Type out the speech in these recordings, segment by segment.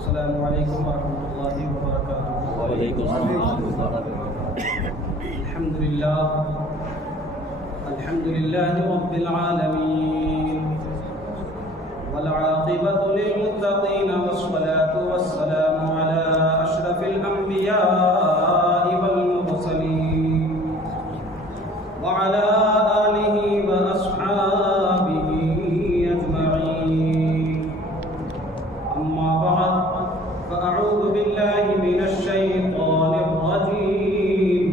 السلام علیکم ورحمۃ اللہ وبرکاتہ۔ وعلیکم السلام۔ الحمد للہ رب العالمین والعاقبۃ للمتقین والصلاة والسلام علی اشرف الانبیاء والمرسلین وعلی آلہ واصحابہ اجمعین، اما بعد فاعوذ باللہ من الشیطان الرجیم،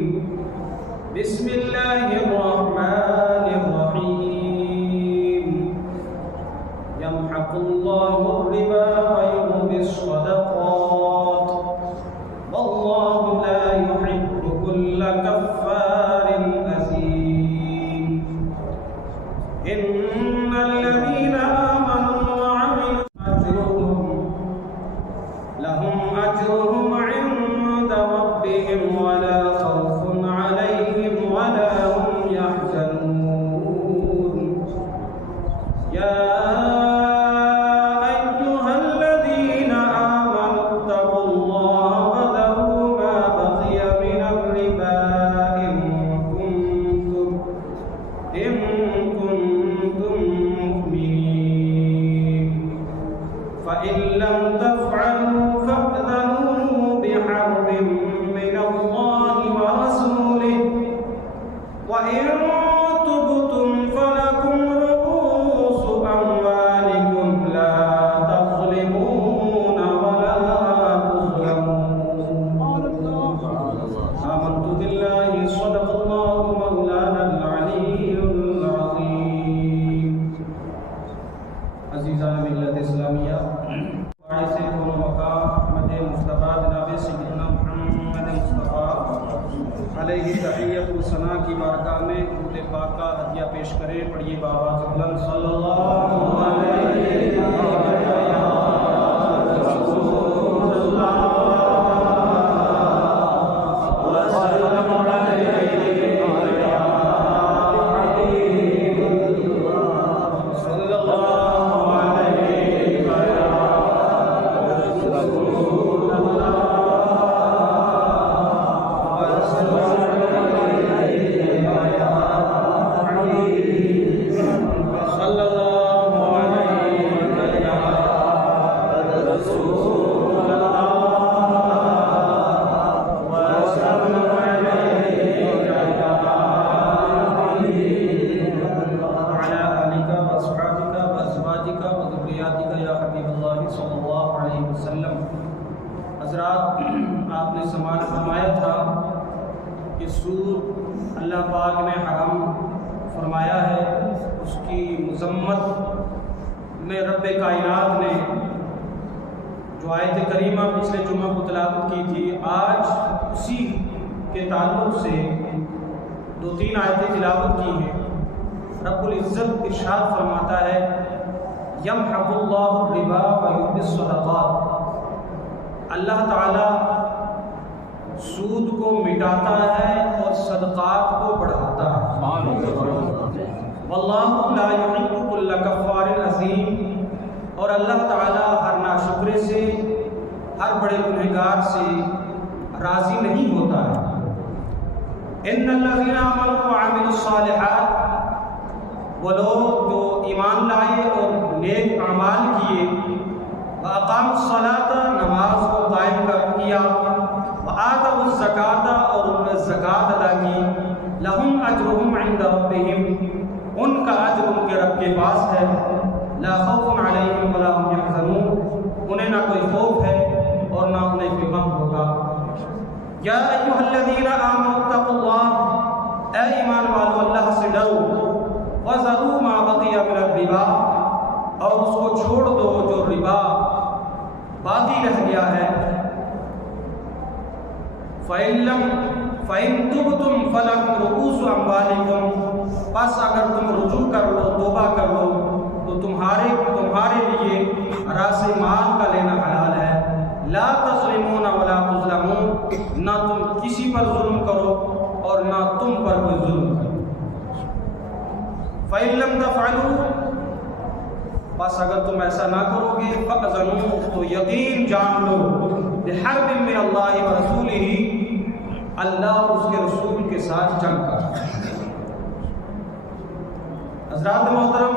بسم اللہ الرحمن الرحیم، یمحق اللہ الربا ویربی الصدقات واللہ لا يحب كل كفار أثيم۔ إن الذين آمنوا وعملوا لهم أجرهم عند ربهم ولا خوف عليهم ولا هم يحزنون۔ يا أيها الذين آمنوا اتقوا الله وذروا ما بقي من الربا إن كنتم مؤمنين، فإن لم تفعلوا فأذنوا بحرب من الله ورسوله، وإن تبتم فلكم رؤوس أموالكم لا تظلمون ولا تظلمون۔ آمنت بالله صدق الله مولانا العلي العظيم۔ عزیزان ملت اسلامیہ، باعث کون وقا احمد مصطفیٰ جناب سیدنا محمد مصطفیٰ علیہ تحیت و ثنا کی بارگاہ میں درود پاک کا ہدیہ پیش کریں۔ پڑھیے بآواز بلند صلی اللہ علیہ حضرات، آپ نے سماعت فرمایا تھا کہ سود اللہ پاک نے حرام فرمایا ہے۔ اس کی مذمت میں رب کائنات نے جو آیت کریمہ پچھلے جمعہ کو تلاوت کی تھی، آج اسی کے تعلق سے 2-3 آیتیں تلاوت کی ہیں۔ رب العزت ارشاد فرماتا ہے، یمحق اللہ الربا ویربی الصدقات، اللہ تعالیٰ سود کو مٹاتا ہے اور صدقات کو بڑھاتا ہے۔ واللہ لا يحب كل کفار اثیم، اور اللہ تعالیٰ ہر ناشکرے سے، ہر بڑے گنہگار سے راضی نہیں ہوتا ہے۔ ان الذین آمنوا وعملوا الصالحات، وہ لوگ جو ایمان لائے اور نیک اعمال کیے، وَأَقَامُوا الصَّلَاةَ، نماز کو قائم کیا، وَآتَوُا الزَّكَاةَ، اور انہوں نے زکوٰۃ ادا کی، لَهُمْ أَجْرُهُمْ عِنْدَ رَبِّهِمْ، ان کا اجر ان کے رب کے پاس ہے، لَا خَوْفٌ عَلَيْهِمْ وَلَا هُمْ يَحْزَنُونَ، انہیں نہ کوئی خوف ہے اور نہ انہیں کوئی غم ہوگا۔ یا ایھا الذین آمنوا اتقوا اللہ، اے ایمان والو اللہ سے ڈرو، وَذَرُوا مَا بَقِیَ مِنَ الرِّبَا، اور اس کو چھوڑ دو جو ربا باقی رہ گیا ہے۔ فَإِن تُبْتُمْ فَلَكُمْ رُءُوسُ أَمْوَالِكُمْ، پس اگر تم رجوع کر لو، توبہ کر لو، تو تمہارے لیے راس مال کا لینا حلال ہے۔ لا تظلمون ولا تظلمون، نہ تم کسی پر ظلم کرو اور نہ تم پر کوئی ظلم کرو۔ فَإِن لَمْ تَفْعَلُوا، بس بس اگر تم ایسا نہ کرو گے فَأْذَنُوا تو یقین جان لو بِحَرْبٍ مِّنَ اللَّهِ وَرَسُولِهِ اللہ اور اس کے رسول کے ساتھ جنگ کر۔ حضرات محترم،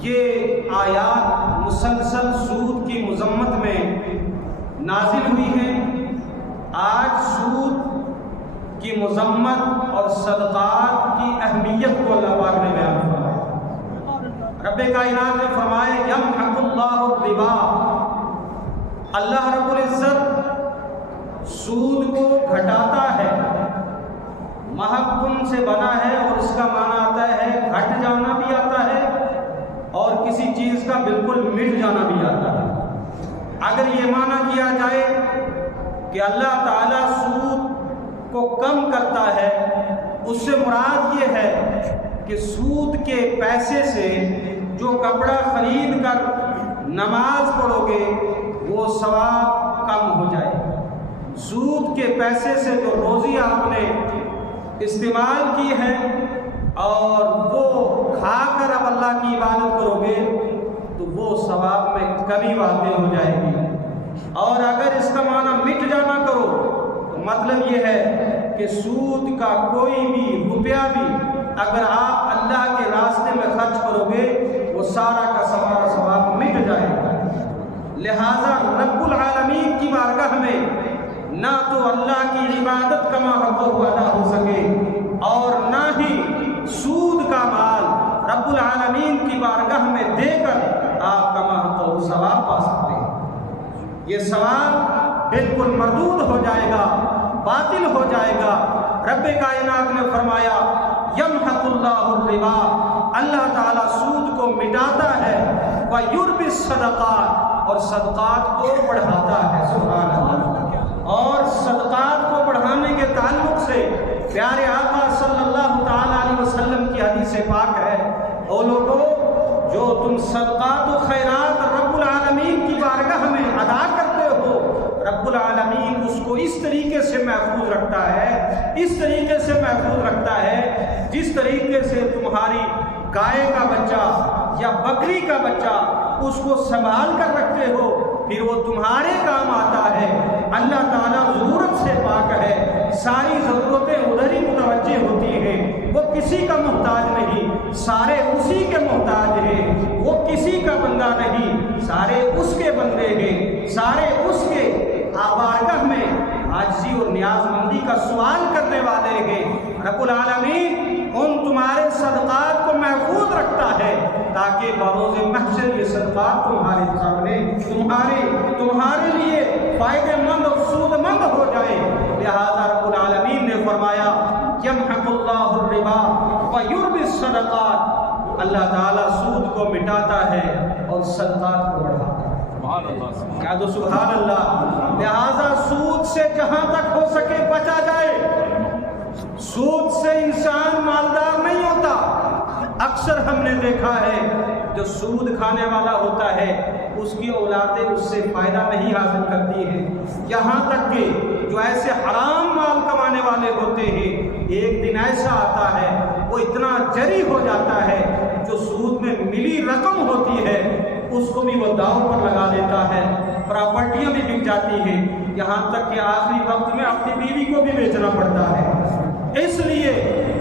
یہ آیات مسلسل سود کی مذمت میں نازل ہوئی ہیں۔ آج سود کی مذمت اور صدقات کی اہمیت کو اللہ پاک نے بیان فرمایا۔ رب کائنات نے فرمایا یمحق اللہ الربا، اللہ رب العزت سود کو گھٹاتا ہے۔ محقن سے بنا ہے اور اس کا معنی آتا ہے گھٹ جانا بھی آتا ہے اور کسی چیز کا بالکل مٹ جانا بھی آتا ہے۔ اگر یہ معنی کیا جائے کہ اللہ تعالیٰ سود کو کم کرتا ہے، اس سے مراد یہ ہے کہ سود کے پیسے سے جو کپڑا خرید کر نماز پڑھو گے وہ ثواب کم ہو جائے گا۔ سود کے پیسے سے جو روزی آپ نے استعمال کی ہے اور وہ کھا کر اب اللہ کی عبادت کرو گے تو وہ ثواب میں کمی واقع ہو جائے گی۔ اور اگر اس کا معنی مٹ جانا کرو تو مطلب یہ ہے کہ سود کا کوئی بھی روپیہ بھی اگر آپ اللہ کے راستے میں خرچ کرو گے وہ سارا کا سارا ثواب مٹ جائے گا۔ لہذا رب العالمین کی بارگاہ میں نہ تو اللہ کی عبادت کما حق ادا ہو سکے اور نہ ہی سود کا مال رب العالمین کی بارگاہ میں دے کر آپ کما حق ثواب پا سکتے ہیں۔ یہ ثواب بالکل مردود ہو جائے گا، باطل ہو جائے گا۔ رب کائنات نے فرمایا یمحق اللہ الربا، اللہ تعالیٰ سود کو مٹاتا ہے، وَيُرْبِي الصَّدَقَاتِ اور صدقات کو بڑھاتا ہے۔ سبحان اللہ۔ اور صدقات کو بڑھانے کے تعلق سے پیارے آقا صلی اللہ تعالیٰ علیہ وسلم کی حدیث پاک ہے، او لوگو جو تم صدقات و خیرات رب العالمین کی بارگاہ میں ادا کرتے ہو، رب العالمین اس کو اس طریقے سے محفوظ رکھتا ہے، اس طریقے سے محفوظ رکھتا ہے جس طریقے سے تمہاری گائے کا بچہ یا بکری کا بچہ اس کو سنبھال کر رکھتے ہو، پھر وہ تمہارے کام آتا ہے۔ اللہ تعالیٰ ضرورت سے پاک ہے، ساری ضرورتیں ادھر ہی متوجہ ہوتی ہیں، وہ کسی کا محتاج نہیں، سارے اسی کے محتاج ہیں، وہ کسی کا بندہ نہیں، سارے اس کے بندے ہیں، سارے اس کے بارگاہ میں عاجزی اور نیاز مندی کا سوال کرنے والے ہیں۔ رب العالمین ان تمہارے صدقات کو محفوظ رکھتا ہے تاکہ بروز محشر یہ صدقات تمہارے سامنے تمہارے لیے فائدہ مند اور سود مند ہو جائے۔ لہذا رب العالمین نے فرمایا یمحق اللہ الربا ویربی الصدقات، اللہ تعالیٰ سود کو مٹاتا ہے اور صدقات کو بڑھاتا ہے۔ کیا تو سبحان اللہ۔ لہذا سود سے جہاں تک ہو سکے بچا جائے۔ سود سے انسان مالدار نہیں ہوتا۔ اکثر ہم نے دیکھا ہے جو سود کھانے والا ہوتا ہے اس کی اولادیں اس سے فائدہ نہیں حاصل کرتی ہیں، یہاں تک کہ جو ایسے حرام مال کمانے والے ہوتے ہیں ایک دن ایسا آتا ہے وہ اتنا جری ہو جاتا ہے جو سود میں ملی رقم ہوتی ہے اس کو بھی وہ داؤ پر لگا دیتا ہے، پراپرٹیاں بھی بک جاتی ہیں، یہاں تک کہ آخری وقت میں اپنی بیوی کو بھی بیچنا پڑتا ہے۔ اس لیے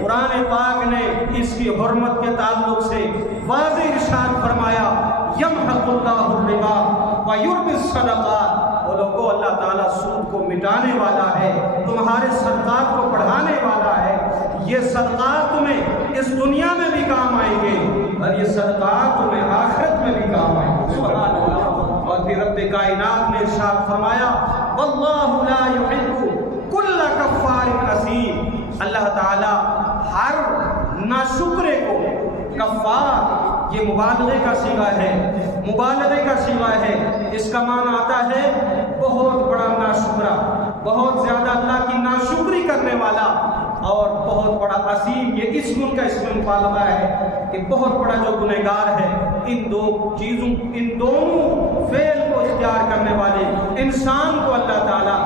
قرآن پاک نے اس کی حرمت کے تعلق سے واضح ارشاد فرمایا یمحق اللہ الربا ویربی الصدقات، وہ لوگوں اللہ تعالیٰ سود کو مٹانے والا ہے، تمہارے صدقات کو بڑھانے والا ہے۔ یہ صدقات تمہیں اس دنیا میں بھی کام آئیں گے اور یہ صدقات تمہیں آخرت میں بھی کام آئیں گے۔ سبحان اللہ۔ اور پھر رب کائنات نے ارشاد فرمایا واللہ لا یحب کل کفار اثیم، اللہ تعالیٰ ہر ناشکرے کو، کفار یہ مبالغے کا صیغہ ہے، اس کا معنی آتا ہے بہت بڑا ناشکرا، بہت زیادہ اللہ کی ناشکری کرنے والا، اور بہت بڑا عظیم، یہ اسم کا اسم مبالغہ ہے کہ بہت بڑا جو گنہگار ہے۔ ان دونوں فعل کو اختیار کرنے والے انسان کو اللہ تعالیٰ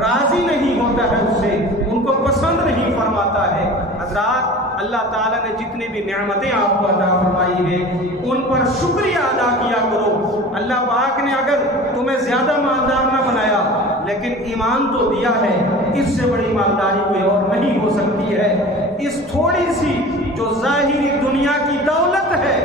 راضی نہیں ہوتا ہے، اس سے ان کو پسند نہیں فرماتا ہے۔ حضرات اللہ تعالیٰ نے جتنی بھی نعمتیں آپ کو عطا فرمائی ہیں ان پر شکریہ ادا کیا کرو۔ اللہ پاک نے اگر تمہیں زیادہ مالدار نہ بنایا لیکن ایمان تو دیا ہے، اس سے بڑی مالداری کوئی اور نہیں ہو سکتی ہے۔ اس تھوڑی سی جو ظاہری دنیا کی دولت ہے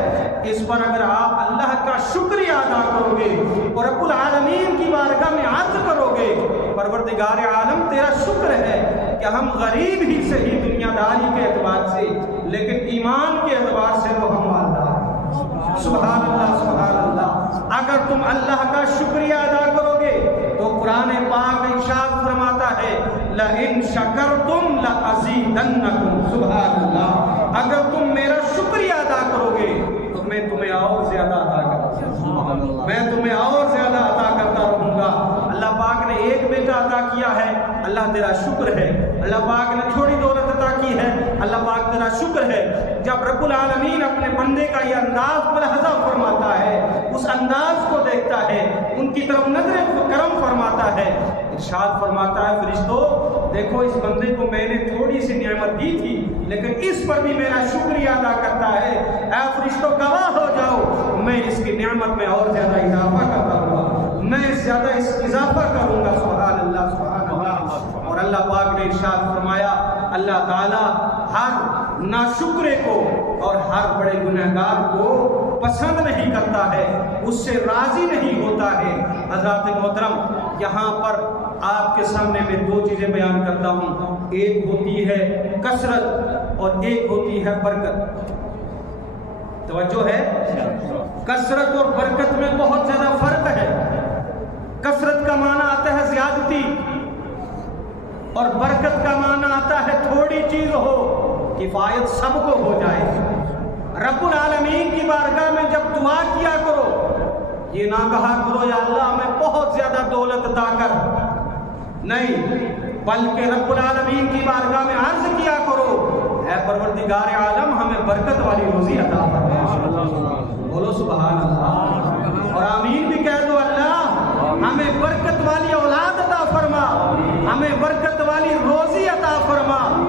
اس پر اگر آپ اللہ کا شکریہ ادا کرو گے اور رب العالمین کی بارگاہ میں عرض کرو گے پروردگار عالم تیرا شکر ہے کہ ہم غریب ہی صحیح دنیا داری کے اعتبار سے لیکن ایمان کے اعتبار سے تو ہم مالدار ہیں۔ سبحان اللہ سبحان اللہ۔ اگر تم اللہ کا شکریہ ادا کرو گے تو قرآن پاک ارشاد فرماتا ہے لَإِن شَكَرْتُمْ لَأَزِيدَنَّكُمْ۔ سبحان اللہ۔ اگر تم میرا شکریہ ادا کرو گے تو میں تمہیں اور زیادہ عطا کرتا ہوں، میں تمہیں اور زیادہ عطا کرتا رہوں گا۔ اللہ پاک نے ایک بیٹا عطا کیا ہے، اللہ تیرا شکر ہے۔ اللہ پاک نے تھوڑی دولت عطا کی ہے، اللہ پاک تیرا شکر ہے۔ جب رب العالمین اپنے بندے کا یہ انداز ملاحظہ فرماتا ہے، اس انداز کو دیکھتا ہے، ان کی طرف نظر کرم فرماتا ہے، ارشاد فرماتا ہے فرشتوں دیکھو اس بندے کو میں نے تھوڑی سی نعمت دی تھی لیکن اس پر بھی میرا شکریہ ادا کرتا ہے۔ اے فرشتوں گواہ ہو جاؤ میں اس کی نعمت میں اور زیادہ اضافہ کرتا ہوں، میں زیادہ اس اضافہ کروں گا۔ سبحان اللہ سبحان اللہ۔ اور اللہ پاک نے ارشاد فرمایا اللہ تعالی ہر ناشکرے کو اور ہر بڑے گنہگار کو پسند نہیں کرتا ہے، اس سے راضی نہیں ہوتا ہے۔ حضرات محترم یہاں پر آپ کے سامنے میں دو چیزیں بیان کرتا ہوں، ایک ہوتی ہے کثرت اور ایک ہوتی ہے برکت۔ توجہ ہے، کثرت اور برکت میں بہت زیادہ فرق ہے۔ کثرت کا معنی آتا ہے زیادتی اور برکت کا معنی آتا ہے تھوڑی چیز ہو، کفایت سب کو ہو جائے۔ رب العالمین کی بارگاہ میں جب دعا کیا کرو یہ نہ کہا کرو یا اللہ ہمیں بہت زیادہ دولت عطا کر، نہیں، بلکہ رب العالمین کی بارگاہ میں عرض کیا کرو اے پروردگار عالم ہمیں برکت والی روزی عطا فرما۔ بولو سبحان اللہ اور آمین بھی کہہ دو، اللہ ہمیں برکت والی اولاد عطا فرما، ہمیں برکت والی روزی عطا فرما۔